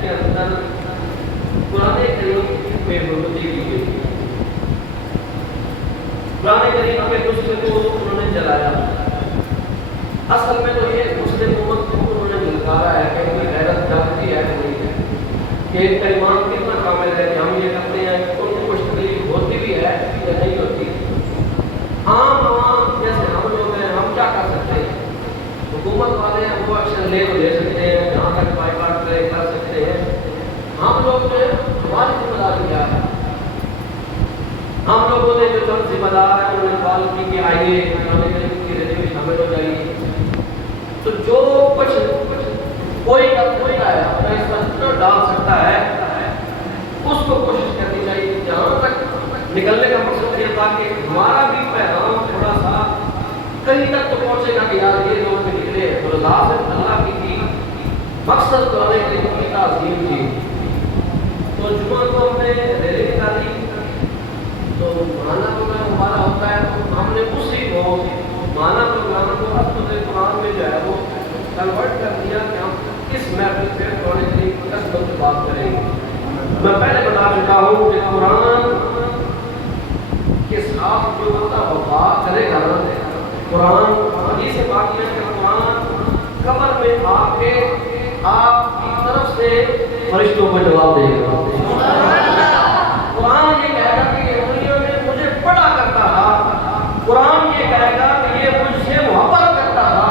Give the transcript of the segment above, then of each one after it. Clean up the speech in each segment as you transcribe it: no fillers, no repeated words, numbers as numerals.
کے اندر قرآن کریم میں حرمتی کی گئی. قرآن کریم کے نسخے کو انہوں نے جلایا. اصل میں تو یہ مسلم امت کو انہوں نے للکارا ہے کہ ان کی غیرت جاگتی ہے نہیں ہے کہ ان کا ایمان کتنا کامل ہے کہ ہم یہ کرتے ہیں کہ ان کو کچھ تکلیف ہوتی بھی ہے یا نہیں ہوتی. عام جیسے ہم لوگ ہیں ہم کیا کر سکتے ہیں؟ حکومت والے ہیں وہ ایکشن لے سکتے ہیں, جہاں تک بائیکاٹ کر سکتے ہیں. ہم لوگ جو ہماری ذمہ داری کیا ہے؟ ہم لوگوں نے جو چند ذمہ دار ہیں انہوں نے سوال کی کہ آئیے قرآن کریم کی رضی میں شامل ہو جائیے. تو جو کچھ کوئی کرتا ہے اپنا اس پر ڈال سکتا ہے اس کو کوشش کرنی چاہیے جہاں تک نکلنے کا مقصد یہ تھا کہ ہمارا بھی پیغام تھوڑا سا کہیں تک تو پہنچے گا کہ یار یہ لوگ بھی نکلے تو لازم اللہ کی تھی مقصد قرآن کریم کی تعظیم تھی. تو جمعہ کو ہم نے ریلی نکالی تو مانا پروگرام ہمارا ہوتا ہے تو ہم نے اسی کو مانا پروگرام کو اصل قرآن میں جو ہے وہ کنورٹ کر دیا کہ ہم کس محفل سے قرآن کریم کی قسمت سے بات کریں گے. میں پہلے بتا چکا ہوں کہ قرآن کے ساتھ جو بندہ وفا کرے گا قرآن حدیث پاک میں کہ قرآن قبر میں آ کے آپ کی طرف سے فرشتوں کو جواب دے گا. قرآن یہ کہے گا کہ انہوں نے مجھے پڑھا کرتا تھا. قرآن یہ کہے گا کہ یہ مجھ سے محبت کرتا تھا.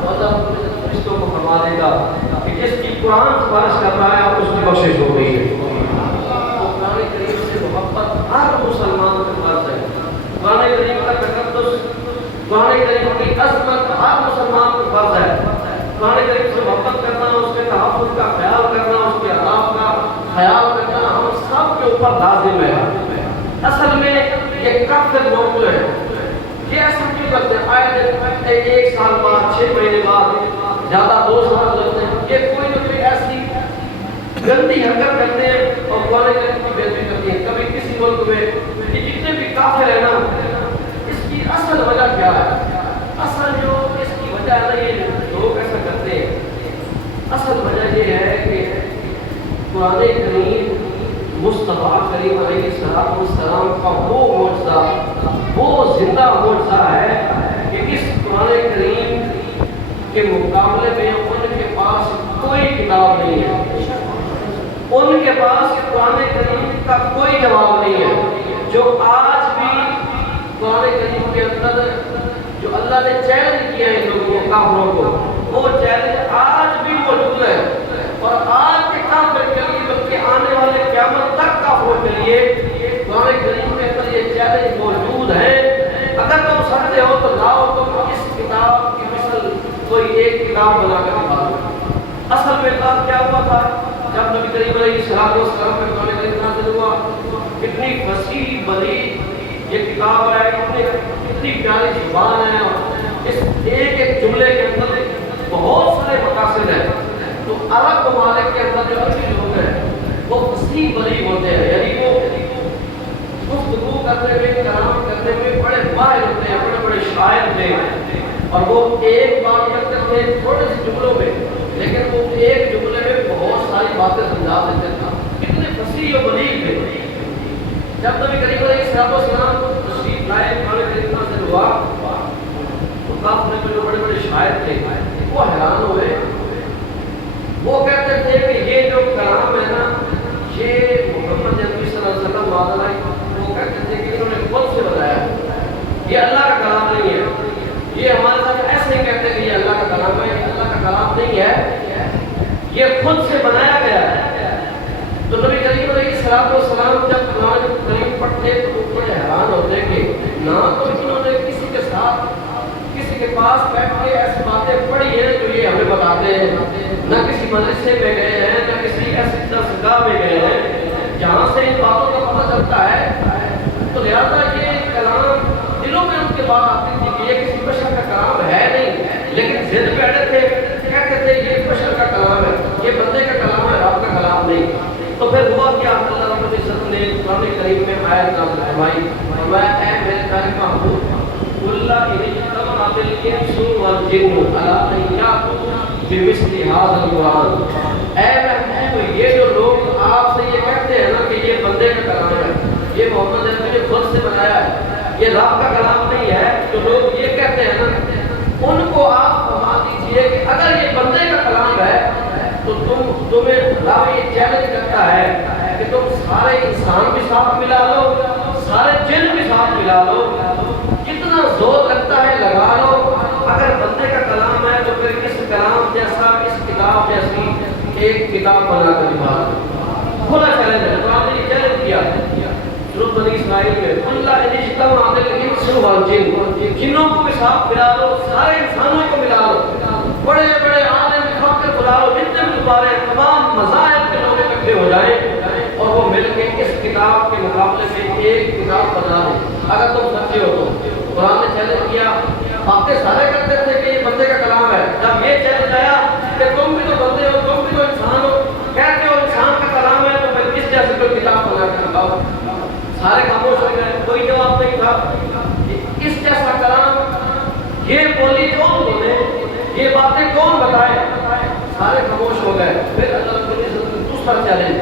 تو اللہ فرشتوں کو فرما دے گا کہ جس کی قرآن سفارش کر رہا ہے اس کی بخشش ہو گئی ہے. تو قرآن کریم سے محبت ہر مسلمان کے پاس ہے. قرآن کریم کا تقدس, قرآن کریم کی عظمت ہر مسلمان کے پاس ہے. قرآن کریم سے محبت کرنا, اس کے تحفظ کا خیال کرنا, اس کے آداب کا خیال کرنا ہم سب کے اوپر لازم ہے. اصل میں یہ کافر موضوع ہے. یہ ایسا کیوں کرتے ہیں؟ آئے ایک سال بعد, 6 مہینے بعد, زیادہ 2 سال لگتے ہیں, یہ کوئی نہ کوئی ایسی گندی حرکت کرتے ہیں اور قرآن کریم کی بےعزتی کرتے ہیں. کبھی کسی ملک میں یہ جتنے بھی کافر ہیں نا, اس کی اصل وجہ کیا ہے؟ اصل جو اس کی وجہ ہے نا, یہ لوگ ایسا کرتے ہیں, اصل وجہ یہ ہے کہ قرآن کریم مصطفیٰ کریم علیہ السلام کا وہ معجزہ, وہ زندہ معجزہ ہے کہ اس قرآن کریم کے مقابلے میں ان کے پاس کوئی کتاب نہیں ہے. ان کے پاس قرآن کریم کا کوئی جواب نہیں ہے. جو آج بھی قرآن کریم کے اندر جو اللہ نے چیلنج کیا ہے لوگوں کافروں کو, وہ چیلنج آج بھی موجود ہے. اور آج کے کافر کے لیے بلکہ آنے والے قیامت تک کافروں کے لیے قرآن کریم کے اندر یہ چیلنج موجود ہے. اگر تم سمجھتے ہو تو لاؤ تم اس کتاب کی مثل کوئی ایک کتاب بنا کر دکھا دو. اصل میں بات کیا ہوا تھا جب نبی کریم علیہ السلام پہ قرآن کریم نازل ہوا, کتنی وسیع بڑی یہ کتاب ہے, کتنی پیاری زبان ہے, اور اس ایک ایک جملے کے اندر بہت سارے مقاصد ہیں. تو عرب ممالک کے اندر جو عربی لوگ ہیں وہ وسیع بڑی ہوتے ہیں, یعنی وہ گفتگو کرنے میں, کلام کرنے میں بڑے ماہر ہوتے ہیں, بڑے بڑے شاعر ہوتے ہیں. اور وہ ایک بات کرتے تھے تھوڑے سے جملوں میں, لیکن وہ ایک جملے میں بہت ساری باتیں سمجھا دیتے تھے. کتنے فصیح و بلیغ تھے. جب نبی کریم علیہ السلام کو تشریف لائے قرآن کریم نازل ہوا تو کافر میں جو بڑے بڑے شاعر تھے وہ حیران ہوئے. وہ کہتے تھے کہ یہ جو کلام ہے نا, یہ محمد نبی صلی اللہ علیہ وسلم وہ کہتے تھے کہ انہوں نے خود سے بتایا, یہ اللہ کا کلام نہیں ہے. یہ ہمارے ساتھ ایسے ہی کہتے ہیں کہ یہ اللہ کا کلام ہے, یہ اللہ کا کلام نہیں ہے, یہ خود سے بنایا گیا ہے. تو نبی کریم علیہ السلام جب قرآن کریم پڑھتے تو وہ بڑے حیران ہوتے کہ نہ تو انہوں نے کسی کے ساتھ کسی کے پاس بیٹھ کے ایسی باتیں پڑھی ہیں جو یہ ہمیں بتاتے ہیں, نہ کسی مدرسے میں گئے ہیں, نہ کسی ایسی درسگاہ میں گئے ہیں جہاں سے ان باتوں کا پتہ چلتا ہے. تو لہٰذا یہ کلام دلوں میں ان کے بات آتی تھی کہ یہ کسی بشر کا کلام ہے نہیں, لیکن ضد بیٹھے تھے, کہتے تھے یہ بشر کا کلام ہے, یہ بندے کا کلام ہے, رب کا کلام نہیں. تو پھر ہوا کیا, اللہ رب العزت نے قرآن کریم میں آیت نازل فرمائی, فرمایا اے میرے پیارے محبوب اللہ اجتمعت الانس والجن علی ان یاتوا بمثل هذا القرآن. اے محبوب یہ جو لوگ آپ سے یہ کہتے ہیں نا کہ یہ بندے کا کلام ہے، یہ محمد عربی نے خود سے بنایا ہے، یہ رب کا کلام نہیں ہے، جو لوگ یہ کہتے ہیں نا ان کو آپ فرما دیجئے کہ اگر یہ بندے کا کلام ہے تو تمہیں رب یہ چیلنج کرتا ہے کہ تم سارے انسان بھی ساتھ ملا لو، سارے جن بھی ساتھ ملا لو، جتنا زور لگتا ہے لگا لو، اگر بندے کا کلام ہے تو پھر اس کلام جیسا، اس کتاب جیسی ایک کتاب بنا کر دکھا دو۔ کھلا چیلنج ہے، قرآن نے یہ چیلنج کیا سورۃ بنی اسرائیل میں، اللہ اجتمع الانس والجن، جنوں کو بھی ساتھ ملا لو، سارے انسانوں کو ملا لو، بڑے بڑے عالم فکر بلا لو، جتنے بھی دوبارے تمام مذاہب کے لوگ اکٹھے ہو جائیں اور وہ مل کے اس کتاب کے مقابلے میں ایک کتاب بنا دیں اگر تم سچے ہو تو۔ قرآن نے چیلنج کیا، باتیں سارے کرتے تھے کہ یہ بندے کا کلام ہے، جب یہ چیلنج آیا کہ تم بھی تو بندے ہو، تم بھی تو انسان ہو، کہتے ہو انسان کا کلام ہے تو پھر کس جیسے کوئی کتاب بنا کے دکھاؤ، سارے خاموش ہو گئے، کوئی جواب نہیں تھا۔ اس جیسا کلام، یہ بولی کون بولے، یہ باتیں کون بتائے، سارے خاموش ہو گئے۔ پھر اللہ رب العزت نے دوسرا چیلنج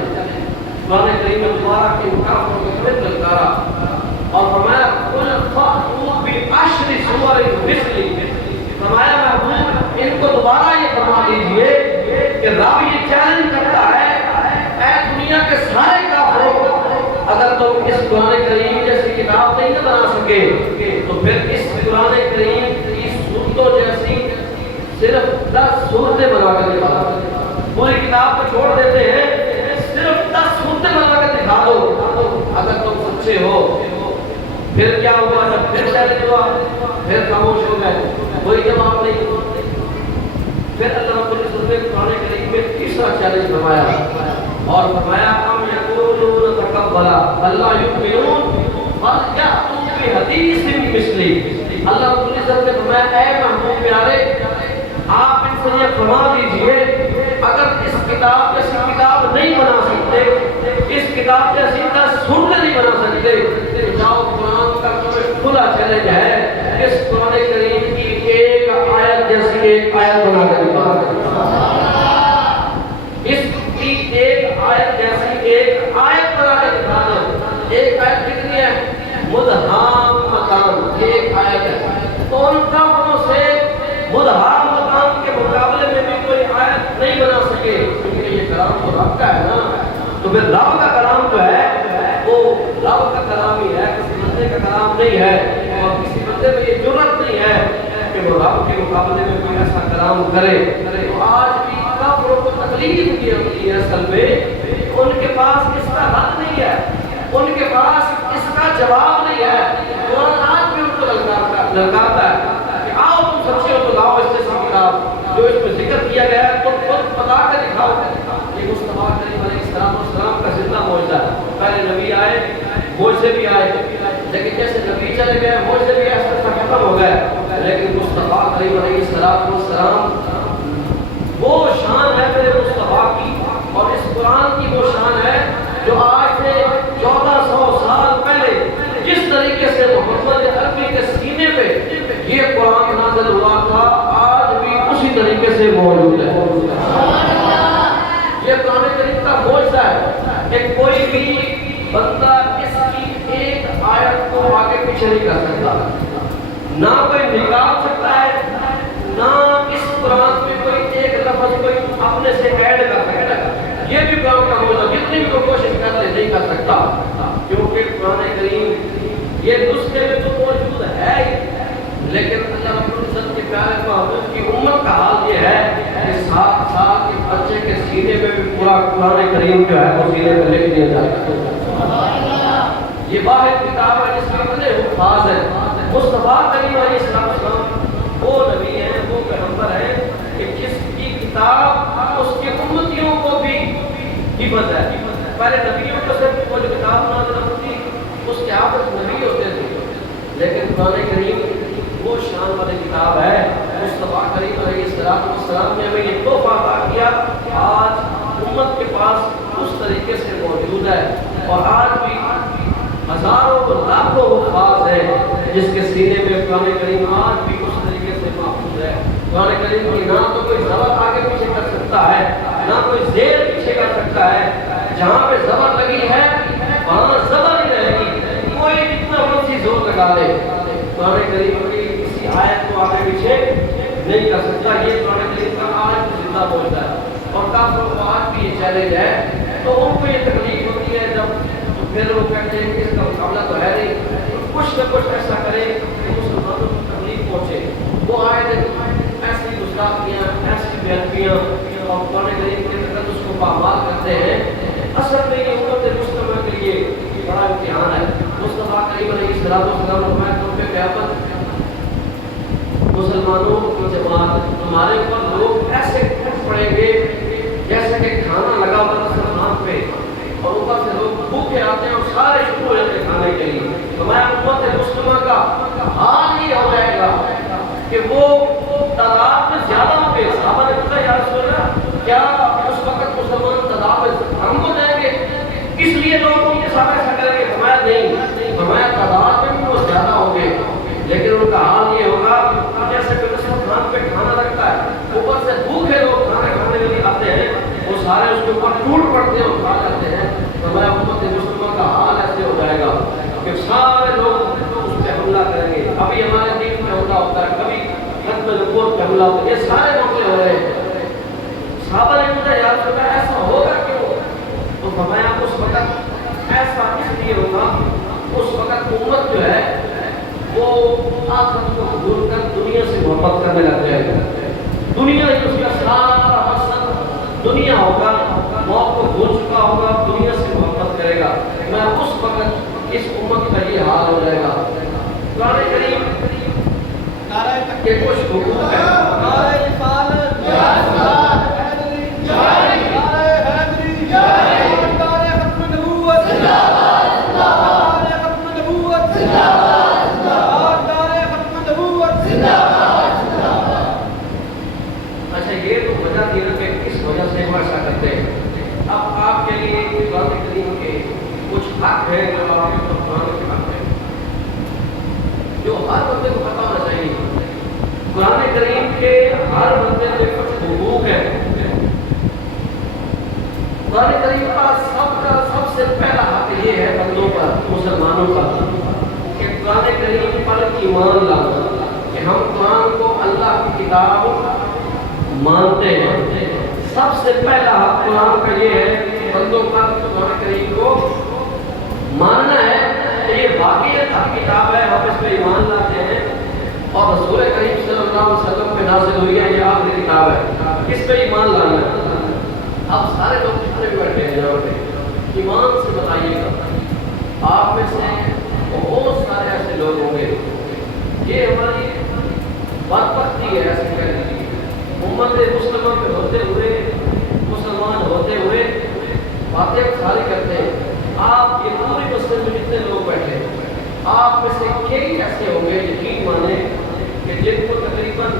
قرآن کریم میں دوبارہ کے کافروں کو پھر للکارا اور فرمایا قل فأتوا بعشر سور مثلی، فرمایا محبوب ان کو دوبارہ یہ فرما دیجئے کہ رب یہ چیلنج کرتا ہے اے دنیا کے سارے کافروں، اگر تم اس قرآن کریم جیسی کتاب نہیں بنا سکے تو پھر اس قرآن کریم کی صورتوں جیسی صرف 10 صورتیں بنا کر دکھا دو۔ پوری کتاب کو چھوڑ دیتے ہیں، صرف 10 صورتیں بنا کر دکھا دو اگر تم سچے ہو۔ پھر کیا ہوا، جب پھر چیلنج ہوا پھر خاموش ہو گئے، کوئی جواب نہیں۔ پھر اللہ رب العزت نے قرآن کریم میں تیسرا چیلنج فرمایا اور فرمایا ام یقولون تقبلا اللہ یؤمنون فلیأتوا بحدیث مثلی۔ اللہ رب العزت نے فرمایا اے محبوب پیارے آپ ان سے یہ فرما دیجئے اگر اس کتاب جیسی کتاب نہیں بنا سکتے، اس کتاب جیسی 10 صورتیں نہیں بنا سکتے، تو جاؤ قرآن کا تمہیں کھلا چیلنج ہے، اس قرآن کریم کی ایک آیت جیسی ایک آیت بنا کر دکھا دو، اس کی ایک آیت جیسی ایک آیت بنا کر دکھا دو۔ ایک آیت کتنی ہے؟ مدھامتان، ایک آیت ہے، تو ان کافروں سے مدھامتان کے مقابلے میں بھی کوئی آیت نہیں بنا سکے، کیونکہ یہ کلام تو رب کا ہے نا، تو پھر رب کا کلام جو ہے وہ رب کا کلام ہی ہے، کسی بندے کا کلام نہیں ہے، اور کسی بندے میں یہ جرأت نہیں ہے کہ وہ رب کے مقابلے میں کوئی ایسا کلام کرے۔ تو آج بھی کافروں کو تکلیف کی ہوتی ہے، اصل میں ان کے پاس اس کا حل نہیں ہے، ان کے پاس اس کا جواب نہیں ہے۔ قرآن آج بھی ان کو للکارتا ہے کہ آؤ تم سچے ہو تو لاؤ اس جیسی کتاب جو اس میں ذکر کیا گیا ہے، تم خود بتا کے دکھاؤ۔ یہ مصطفیٰ کریم علیہ السلام کا زندہ معجزہ ہے۔ پہلے نبی آئے، معجزے بھی آئے، لیکن جیسے نبی چلے گئے معجزے بھی ایسے ختم ہو گئے، لیکن مصطفیٰ کریم علیہ السلام وہ شان ہے میرے مصطفیٰ کی، اور اس قرآن کی وہ شان ہے جو آج سے 1400 سال پہلے جس طریقے سے محمد عربی کے سینے پہ یہ قرآن نازل ہوا تھا آج بھی اسی طریقے سے موجود ہے۔ یہ قرآن کریم کا معجزہ ہے کہ کوئی بھی بندہ اس کی ایک آیت کو آگے پیچھے نہیں کر سکتا، نہ کوئی نکال سکتا ہے، نہ اس قرآن میں کوئی ایک لفظ کوئی اپنے سے ایڈ کر سکتا ہے۔ یہ بھی قرآن کا معجزہ، جتنی بھی کوئی کوشش کر لے نہیں کر سکتا، کیونکہ قرآن کریم یہ نسخے میں تو موجود ہے ہی، لیکن اللہ رب العزت کے پیارے محبوب کی امت کا حال یہ ہے کہ 7 سال کے بچے کے سینے میں بھی پورا قرآن کریم جو ہے وہ سینے میں لکھ دیا جاتا ہے۔ یہ واحد کتاب ہے جس کے اتنے حفاظ ہیں۔ مصطفیٰ کریم علیہ السلام وہ نبی ہیں، وہ پیغمبر ہیں کہ جس کی کتاب اس کے امتیوں کو بھی حفظ ہے۔ پہلے نبیوں کو صرف وہ جو کتاب نازل ہوتی اس کے حافظ نبی ہوتے تھے، لیکن قرآن کریم وہ شان والی کتاب ہے۔ مصطفیٰ کریم علیہ السلام نے ہمیں یہ تحفہ عطا کیا، آج امت کے پاس اس طریقے سے موجود ہے، اور آج بھی ہزاروں لاکھوں حفاظ ہیں جس کے سینے میں قرآن کریم آج بھی اس طریقے سے محفوظ ہے۔ قرآن کریم کی نہ تو کوئی زبر آگے پیچھے کر سکتا ہے، نہ کوئی زیر پیچھے کر سکتا کا ہے جہاں پہ زبر لگی ہے وہاں زبر ہی رہے گی، کوئی جتنا مرضی زور لگا لے قرآن کریم کی کسی آیت کو آگے پیچھے نہیں کر سکتا۔ یہ قرآن کریم کا آج بھی زندہ بولتا ہے اور کافروں کو آج بھی یہ چیلنج ہے، تو ان کو یہ تکلیف ہوتی ہے جب پھر وہ کہتے ہیں کہ اس کا مقابلہ تو ہے نہیں، کچھ نہ کچھ ایسا کرے کہ مسلمانوں کو تکلیف پہنچے۔ وہ آئے دن ایسی گستاخیاں، ایسی بےادبیاں اور قرآن کریم کے تقدس کو پامال کرتے ہیں۔ اصل میں یہ امت مسلمہ کے لیے بڑا امتحان ہے۔ مصطفیٰ کریم علیہ الصلوۃ والسلام فرمایا تم پہ قیامت مسلمانوں کی جماعت تمہارے اوپر لوگ ایسے ٹوٹ پڑیں گے جیسے کہ کھانا لگا ہوا دسترخوان پہ اور اوپر سے لوگ بھوکے آتے ہیں اور سارے شروع ہو جاتے ہیں کھانے کے لیے۔ ہمارا امت مسلمہ کا حال یہ ہو جائے گا کہ وہ تعداد میں زیادہ ہوں گے۔ صحابہ نے پوچھا یا رسول اللہ کیا اس وقت مسلمان تعداد میں کم ہو جائیں گے، اس لیے لوگ ان کے ساتھ ایسا کریں گے؟ فرمایا نہیں، فرمایا تعداد میں بھی وہ زیادہ ہوں گے لیکن ان کا حال یہ ہوگا جیسے کہ دسترخوان پہ کھانا لگتا ہے، اوپر سے بھوکے لوگ کھانا کھانے کے لیے آتے ہیں، وہ سارے اس کے اوپر ٹوٹ پڑتے ہیں اور کھا جاتے ہیں۔ فرمایا امت مسلمہ کا حال ایسے ہو جائے گا کہ سارے لوگ اس پہ حملہ کریں گے۔ ابھی ہمارے دین پہ حملہ ہوتا ہے، کبھی ختم نبوت پہ حملہ ہوتا ہے، یہ سارے موقع ہو رہے ہیں۔ صحابہ نے پوچھا یا رسول اللہ ایسا ہوگا کیوں؟ تو فرمایا اس وقت ایسا اس لیے ہوگا، اس وقت امت جو ہے وہ آخرت کو بھول کر دنیا سے محبت کرنے لگ جائے گا۔ دنیا ہی اس کا سارا مقصد دنیا ہوگا، موت کو بھول چکا ہوگا، دنیا سے محبت کرے گا۔ میں اس وقت اس امت کا یہ حال ہو جائے گا۔ قرآن کریم کے کچھ حقوق ہیں۔ اچھا یہ تو وجہ تھی کہ کس وجہ سے وہ ایسا کرتے ہیں۔ اب آپ کے لیے قرآن کریم کے کچھ حق ہے جو آپ کے قرآن کے حق ہے جو ہر بندے کو پتہ ہونا چاہیے۔ قرآن کریم کے ہر بندے کے کچھ حقوق ہیں۔ قرآن کریم کا سب سے پہلا حق یہ ہے بندوں پر، مسلمانوں کا، کہ قرآن کریم پر ایمان لانا، کہ ہم قرآن کو اللہ کی کتاب مانتے ہیں۔ سب سے پہلا حق قرآن کا یہ ہے بندوں کا قرآن کریم کو ماننا ہے کہ یہ واقعی حق کتاب ہے، ہم اس پہ ایمان لاتے ہیں اور رسول کریم صلی اللہ علیہ وسلم پہ نازل ہوئی ہے، یہ آخری کتاب ہے، اس پہ ایمان لانا ہے۔ اب سارے لوگ جتنے بھی بیٹھے ہیں یہاں پہ ایمان سے بتائیے گا، آپ میں سے بہت سارے ایسے لوگ ہوں گے، یہ ہماری بدبختی ہے ایسے کہہ لیجیے، امت مسلمہ پہ ہوتے ہوئے، مسلمان ہوتے ہوئے باتیں ساری کرتے ہیں۔ آپ یہ پوری مسلم میں جتنے لوگ بیٹھے ہیں، آپ میں سے کئی ایسے ہوں گے یقین مانے کہ جن کو تقریباً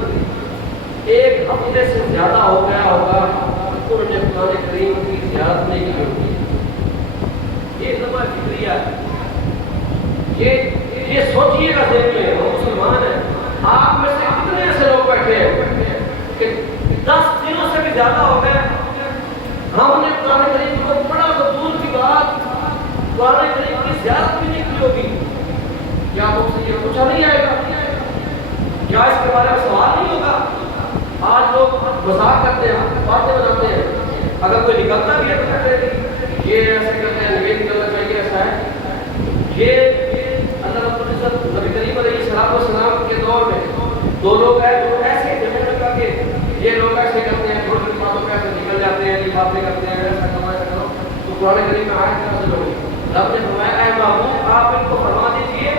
ایک ہفتے سے زیادہ ہو گیا ہوگا انہوں نے قرآن کریم کی زیارت نہیں کی ہوگی۔ یہ زبان فکریہ ہے، یہ سوچیے گا ذہن میں، ہم مسلمان ہیں، آپ میں سے کتنے ایسے لوگ بیٹھے ہیں کہ 10 دنوں سے بھی زیادہ ہو گئے ہم نے قرآن کریم کو پڑھا تو دور کی بات قرآن کریم کی زیارت بھی نہیں کی ہوگی۔ کیا ہم سے یہ پوچھا نہیں آئے گا؟ کیا اس کے بارے میں سوال نہیں ہوگا؟ آج لوگ مذاق کرتے ہیں، باتیں بناتے ہیں، اگر کوئی نکلتا بھی ہے تو کہتے ہیں یہ ایسے کرتے ہیں، یہ نکلنا چاہیے، ایسا ہے۔ یہ اللہ رب العزت نبی کریم علیہ السلام کے دور میں دو لوگ ہیں جو ایسے جمع لگا کے یہ لوگ ایسے کرتے ہیں، چھوٹی چھوٹی باتوں پہ ایسے نکل جاتے ہیں، یہ باتیں کرتے ہیں، ایسا کرو ایسا کرو، تو قرآن کریم میں آیت کہاں سے لوگ رب نے فرمایا اے محبوب آپ ان کو فرما دیجیے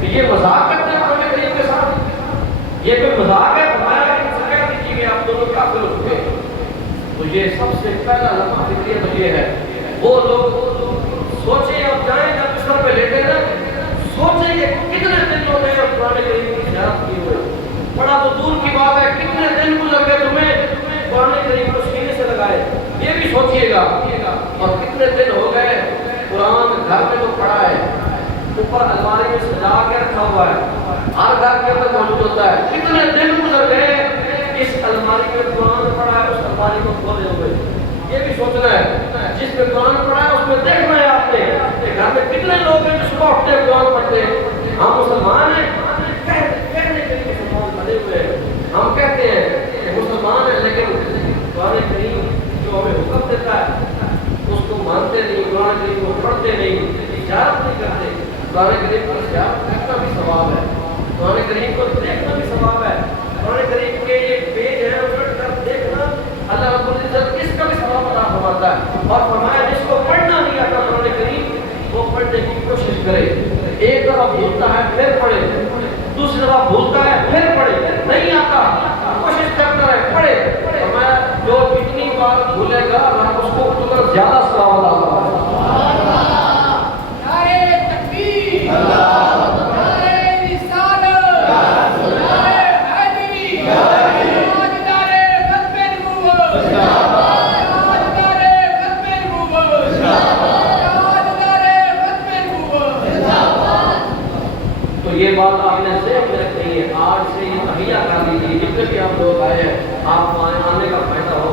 کہ یہ مذاق کرتے ہیں قرآن کریم کے ساتھ، یہ کوئی مذاق ہے، فرمایا ان سے کہہ دیجیے کہ آپ دونوں کافر ہو چکے۔ تو یہ سب سے پہلا لمحہ فکریہ تو یہ ہے، وہ لوگ سوچیں اور جائیں جب بستر پہ لیٹے نا، سوچیں کہ کتنے دن ہو گئے قرآن کریم کی زیارت کی ہوئے، بڑا تو دور کی بات ہے، کتنے دن گزر گئے تمہیں قرآن کریم کو سینے سے لگائے، یہ بھی سوچیے گا، اور کتنے دن ہو گئے قرآن گھر میں تو پڑھا ہے، اوپر الماری میں سجا کے رکھا ہوا ہے، ہر گھر کے اندر موجود ہوتا ہے، کتنے دن گزر گئے اس الماری میں قرآن پڑھا ہے، اس الماری کو کھولے ہوئے، یہ بھی سوچنا ہے۔ جس پہ قرآن پڑھا ہے اس میں دیکھنا ہے آپ نے کہ گھر میں کتنے لوگ ہیں جو صبح اٹھتے ہیں قرآن پڑھتے ہیں. ہم مسلمان ہیں, کہنے کے لیے مسلمان بنے ہوئے ہیں, ہم کہتے ہیں کہ مسلمان ہیں, لیکن قرآن کریم جو ہمیں حکم دیتا ہے اس کو مانتے نہیں, قرآن کریم کو پڑھتے نہیں, تجارت نہیں کرتے. قرآن کریم کو تجارت کرنا بھی ثواب ہے, قرآن کریم کو دیکھنا بھی ثواب ہے. قرآن کریم کے یہ پیج ہے الٹ کر دیکھنا اللہ رب العزت اس کا بھی ثواب عطا فرماتا ہے. اور فرمایا جس کو پڑھنا نہیں آتا قرآن کریم وہ پڑھنے کی کوشش کرے. ایک دفعہ بھولتا ہے پھر پڑھے, دوسری دفعہ بھولتا ہے پھر پڑھے, نہیں آتا کوشش کرتا ہے پڑھے. فرمایا جو اتنی بار بھولے گا اللہ اس کو اتنا زیادہ ثواب عطا فرمائے. نعرہ تکبیر, نعرہ رسالت, نعرہ حیدری, تاجدار ختم نبوت, تاجدار ختم نبوت, تاجدار ختم نبوت. تو یہ بات آپ نے ذہن میں رکھنی ہے. آج سے یہ تہیا کر لیجیے, جتنے بھی آپ لوگ آئے ہیں آپ کو آنے کا فائدہ ہو.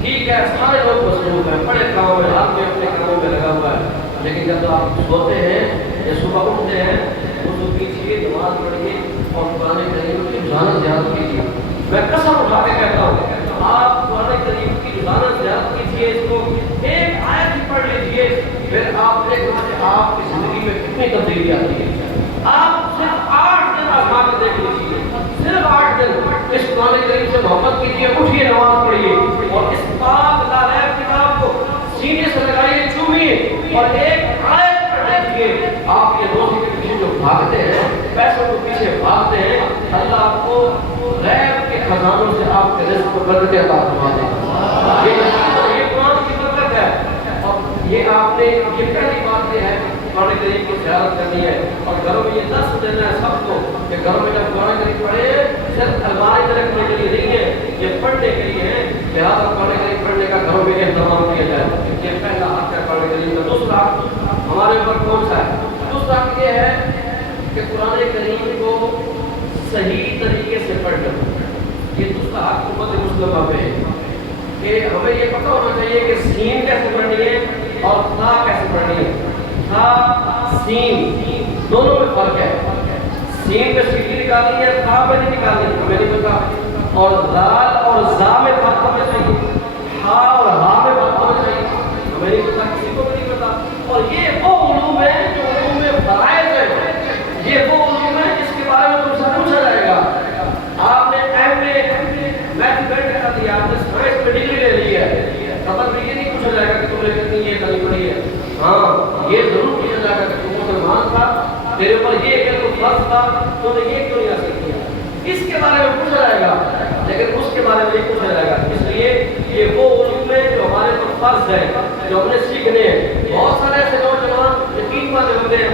ٹھیک ہے سارے لوگ مصروف ہیں, بڑے کام میں آپ بھی اپنے کاموں میں لگا ہوا ہے, لیکن جب آپ سوتے ہیں یا صبح اٹھتے ہیں وضو کیجیے, نماز پڑھیے اور قرآن کریم کی روزانہ زیارت کیجیے. میں قسم اٹھا کے کہتا ہوں آپ قرآن کریم کی روزانہ زیارت کیجیے, اس کو ایک آیت ہی پڑھ لیجیے, پھر آپ دیکھنا کہ آپ کی زندگی میں کتنی تبدیلی آتی ہے. آپ صرف 8 دن آزما کے دیکھ لیجیے, صرف 8 دن اس قرآن کریم سے محبت کیجیے, اٹھیے نماز پڑھیے اور اس پاک لالائق کتاب کو سینے سے لگائیے, چومیے اور ایک آیت پڑھ لیجیے. آپ یہ روزی کے پیچھے جو بھاگتے ہیں, پیسوں کے پیچھے بھاگتے ہیں, اللہ آپ کو غیب کے خزانوں سے آپ کے رزق کو برکت عطا فرما دے گا. یہ قرآن کی برکت ہے. اور یہ آپ نے یہ پہلی بات یہ ہے قرآن کریم کی زیارت کرنی ہے. اور گھروں میں یہ درس دینا ہے سب کو کہ گھروں میں جب قرآن کریم پڑھے صرف الماری میں رکھنے کے لیے نہیں ہے, یہ پڑھنے کے لیے ہے. لہٰذا قرآن کریم پڑھنے کا گھروں میں اہتمام کیا جائے. یہ پہلا حق ہے قرآن کریم کا. دوسرا ہمارے اوپر کون سا ہے؟ دوسرا یہ ہے کہ قرآن کریم کو صحیح طریقے سے پڑھنا. یہ دوسرا حق امت مسلمہ پہ ہے کہ ہمیں یہ پتہ ہونا چاہیے کہ سین کیسے پڑھنی ہے اور تا کیسے پڑھنی ہے. تا سین دونوں میں فرق ہے. سین پہ سیدھی نکالنی ہے, تا پہ نہیں نکالنی, ہمیں نہیں پتا. اور زال اور زا میں فرق ہونا چاہیے, ہا اور ہا میں فرق ہونا چاہیے, ہمیں نہیں پتا, کسی کو بھی نہیں پتا. اور یہ وہ علوم ہے جو علوم فرائض ہے, یہ وہ علوم ہے جس کے بارے میں تم سے پوچھا جائے گا. آپ نے ایم اے میتھمیٹکس کا دیا, آپ نے سائنس میں ڈگری لے لی ہے, خبر بھی یہ نہیں پوچھا جائے گا کہ تم نے کتنی یہ تعلیم پڑھی ہے. ہاں یہ ضرور پوچھا جائے گا کہ تم مسلمان تھا, تیرے اوپر یہ کہ تو فرض تھا, تو نے یہ کیوں نہیں حاصل کیا, اس کے بارے میں پوچھا جائے گا, لیکن اس کے بارے میں نہیں پوچھا جائے گا. اس لیے یہ وہ علوم ہے جو ہمارے پر فرض ہے, جو ہم نے سیکھنے ہیں. بہت سارے ایسے نوجوان یقین والے ہوتے ہیں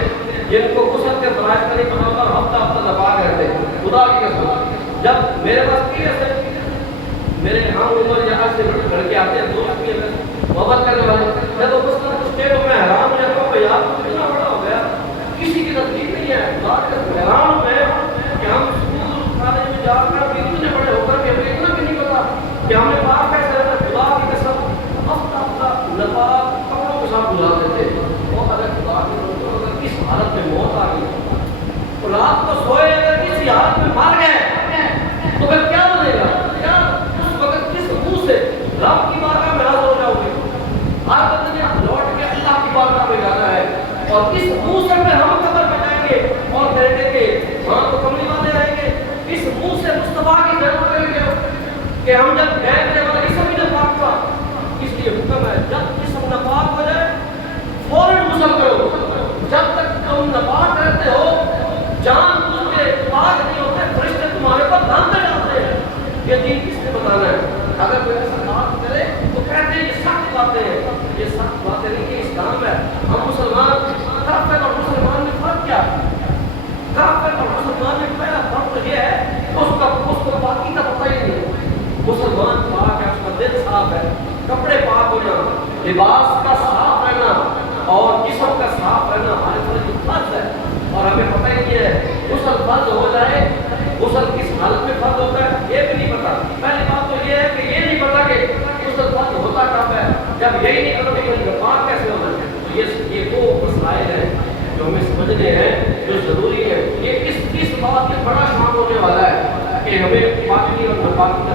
جن کو غسل کے فرائض کا نہیں پتا ہوتا, ہفتہ ہفتہ دبا کے رہتے ہیں. خدا کی قسم جب میرے پاس کی ہے میرے ہم عمر یہاں سے لڑکے آتے ہیں, دوست بھی ہیں محبت کرنے والے, میں تو اس طرح کچھ ٹیڑوں میں حیران ہو جاتا ہوں کہ یار کتنا بڑا ہو گیا, کسی کی تکلیف نہیں ہے. حیران ہوں میں کہ ہم اسکول کالج میں جا کر بھی اتنے بڑے ہو کر بھی ہمیں اتنا بھی نہیں پتا کہ ہم نے باہر کیسے رہنا. خدا کی قسم ہفتہ ہفتہ نپاک کپڑوں کے ساتھ گزارتے تھے. اور اگر خدا کی اگر کس حالت میں موت آ گئی, رات کو سوئے اگر کسی حالت میں مار گئے تو پھر کیا بنے گا؟ کیا اس وقت کس منہ سے رب کی بارگاہ میں حاضر ہو جاؤ گے؟ ہر بندے لوٹ کے اللہ کی بارگاہ میں جانا ہے, اور اس منہ سے پھر ہم قبر میں جائیں گے اور بیٹھیں گے, ہاں تو کملی والے رہیں گے. اس منہ سے مصطفیٰ کی ضرورت کریں گے کہ ہم جب گئے تھے ہمارا جسم ہی نپاک تھا, اس لیے حکم ہے جب جسم نپاک ہو جائے فوراً غسل کرو. جب تک تم نپاک رہتے ہو, جان تم کے پاک نہیں ہوتے, فرشتے تمہارے پر لعنتیں ڈالتے ہیں. یہ دین کس نے بتانا ہے؟ اگر کوئی ایسا بات کرے تو کہتے ہیں یہ سخت باتیں ہیں. یہ سخت باتیں نہیں, یہ اسلام ہے. ہم مسلمان, کافر اور مسلمان میں فرق کیا ہے؟ کافر اور مسلمان میں پہلا فرق تو یہ ہے اس کو باقی کا پتہ ہی نہیں ہے. مسلمان پاک ہے, اس کا دل صاف ہے, کپڑے پاک ہو جانا, لباس کا صاف رہنا اور جسم کا صاف رہنا ہمارے پر فرض ہے. اور ہمیں پتہ ہی نہیں ہے غسل فرض ہو جائے, غسل کس حالت میں فرض ہوتا ہے یہ بھی نہیں پتا. پہلی بات تو یہ ہے کہ یہ نہیں پتا کہ غسل فرض ہوتا کب ہے. جب یہی نہیں پتا کہ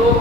2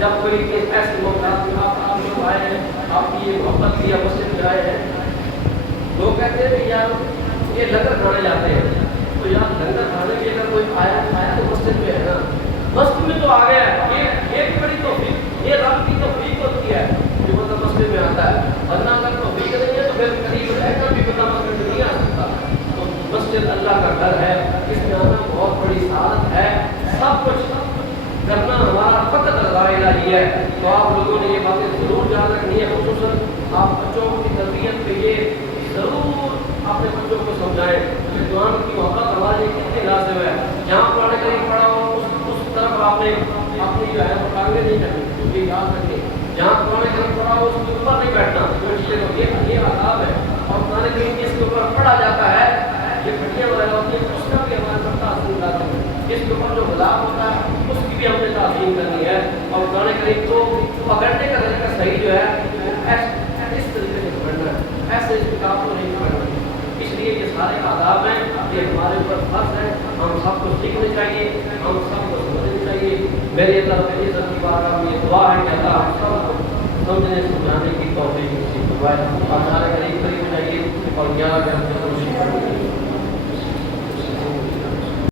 جب کوئی ایسے موقعات میں آپ لوگ آئے ہیں، آپ کی یہ محبت کی مسجد میں آئے ہیں، لوگ کہتے ہیں کہ یار یہ لنگر کھانے جاتے ہیں، تو یار لنگر کھانے بھی اگر کوئی آیا تو مسجد میں ہے نا، مسجد میں تو آ گیا ہے، یہ ایک بڑی توفیق، یہ رب کی توفیق ہوتی ہے جو مطلب مسجد میں آتا ہے، ورنہ اگر توفیق نہیں ہے تو پھر قریب رہ کر بھی بندہ مسجد میں نہیں آ سکتا۔ تو مسجد اللہ کا گھر ہے، اس میں آنا بہت بڑی سعادت ہے، سب کچھ کرنا ہمارا فقط رضا الہی ہے۔ تو آپ لوگوں نے یہ باتیں ضرور یاد رکھنی ہے، خصوصاً آپ بچوں کی تربیت پہ یہ ضرور اپنے بچوں کو سمجھائیں کہ قرآن کی محبت ہمارے لیے کتنی لازم ہے۔ جہاں قرآن کریم پڑھا ہو اس طرف آپ نے اپنی جو ہے وہ ٹانگیں نہیں کرنی، کیونکہ یاد رکھیں جہاں قرآن کریم پڑھا ہو اس کے اوپر نہیں بیٹھنا، یہ آداب ہے۔ اور قرآن کریم جس کے اوپر پڑھا جاتا ہے، یہ پھٹیاں وغیرہ ہوتی ہیں، اس کا بھی ہمارے پر تعظیم لازم ہے۔ جس کے اوپر جو غلام ہوتا ہے اس کی بھی ہم نے تعظیم کرنی ہے۔ اور قرآن کریم کو پکڑنے کا طریقہ صحیح جو ہے وہ اس طریقے سے پکڑنا ہے، ایسے اس کتاب کو نہیں پکڑنا۔ اس لیے یہ سارے آداب ہیں، یہ ہمارے اوپر فرض ہے، ہم سب کو سیکھنے چاہیے، ہم سب کو سمجھنے چاہیے۔ میری اللہ سے عزت کی بات میں یہ دعا ہے کہ اللہ ہم سب کو سمجھنے سمجھانے کی توفیق نصیب فرمائے۔